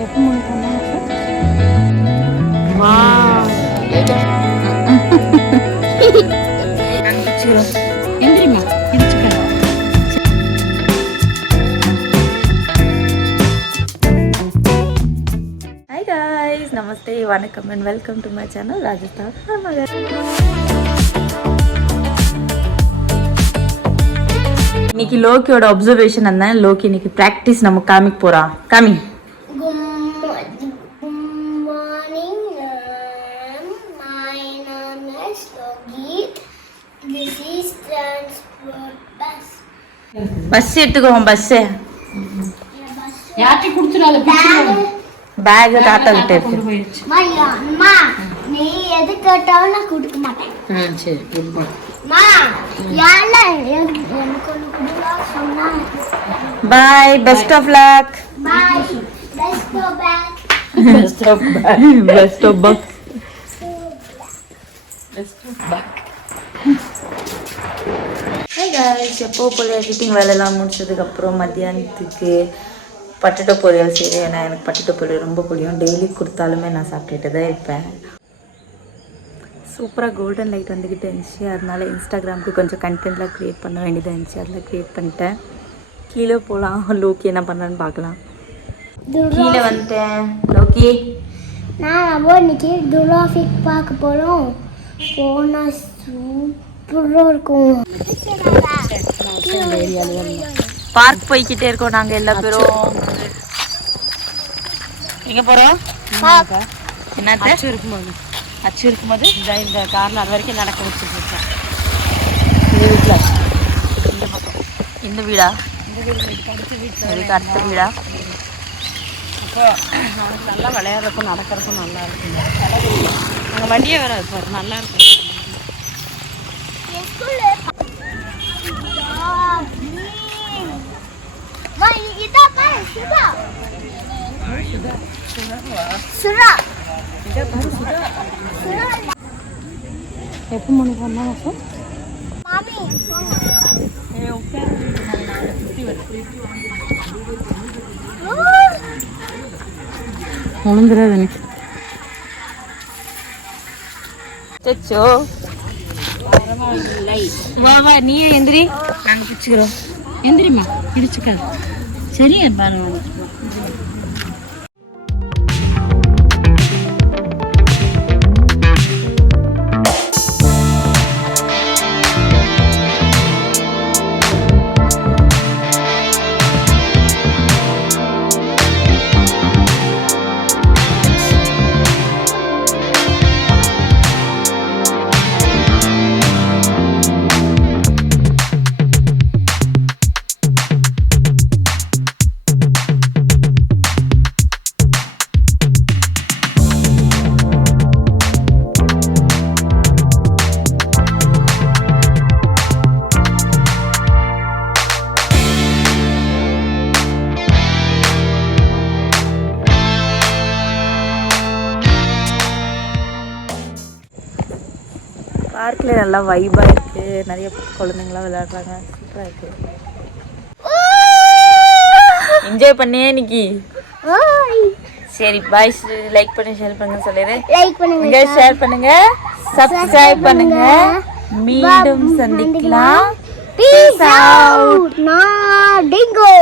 எப்போ முடிப்பாங்க? வா எந்திரிமா இடிச்சுக்க. ஹாய் காய்ஸ், நமஸ்தே, வணக்கம் and welcome to my channel Rajasthan மகள். இன்னைக்கு லோக்கியோட அப்சர்வேஷன் அந்த லோக்கி இன்னைக்கு ப்ராக்டிஸ் நம்ம காமிக்க போறா. காமி. பஸ் எடுத்துக்கோ. பஸ் யார்ட்டி குடுத்துறாத பேக் தாத்தா கிட்ட இருக்கு. நீ எது கேட்டாலும் நான் கொடுக்க மாட்டேன். சரி good bye. Bye, best of luck. Best of back. Best of buck. Best of back. Hey guys, எப்போ போல எடிட்டிங் வேலையெல்லாம் முடிச்சதுக்கப்புறம் மத்தியானத்துக்கு பட்டட்டோ பொரியல் செய்கிறேன். ஏன்னா எனக்கு பட்டட்டோ பொரியல் ரொம்ப பிடிக்கும். டெய்லி கொடுத்தாலுமே நான் சாப்பிட்டுட்டு தான் இருப்பேன். சூப்பராக கோல்டன் லைட் வந்துக்கிட்டு இருந்துச்சு. அதனால இன்ஸ்டாகிராமுக்கு கொஞ்சம் கண்டென்ட்லாம் க்ரியேட் பண்ண வேண்டியதாக இருந்துச்சு. அதில் க்ரியேட் பண்ணிட்டேன். கீழே போகலாம். லோக்கி என்ன பண்ணுறான்னு பார்க்கலாம். கீழே வந்துட்டேன். லோக்கி, நான் இன்னைக்கு துலாஃபிக் பார்க்க போகிறோம். போனால் சூப்பராக இருக்கும். பார்க் போய்கிட்டே இருக்கோம் நாங்கள் எல்லா பேரும். எங்கே போகிறோம்? என்னத்த அச்சு இருக்கும்போது இந்த காரில் அது வரைக்கும் நடக்க வச்சுருக்கேன். இந்த வீட்டில் இந்த பக்கம் இந்த வீடா? இந்த வீடு அடுத்த வீட்டில் இதுக்கு அடுத்த வீடா? அப்போ நாளைக்கு நல்லா விளையாடுறப்போ நடக்கிறப்போ நல்லா இருக்கும். அங்கே வண்டியே வராது பாரு, நல்லா இருக்கும். எப்போ மணி போனா உளுந்துடாது எனக்கு. சச்சோ, வா வா, நீ எந்திரி, நாங்கள் பிடிச்சிக்கிறோம். எந்திரிமா இடிச்சுக்க. சரியா பாருங்க. பார்க்கில் நல்லா வைபாக இருக்குது. நிறைய குழந்தைங்களாம் விளையாடுறாங்க. சூப்பராக இருக்குது. என்ஜாய் பண்ணியே இன்னைக்கு. சரி பாய். லைக் பண்ணி ஷேர் பண்ணுங்க. சொல்லிடு. லைக் பண்ணுங்க, ஷேர் பண்ணுங்க, சப்ஸ்கிரைப் பண்ணுங்க. மீண்டும் சந்திக்கலாம். Peace out. நான் டிங்கோ.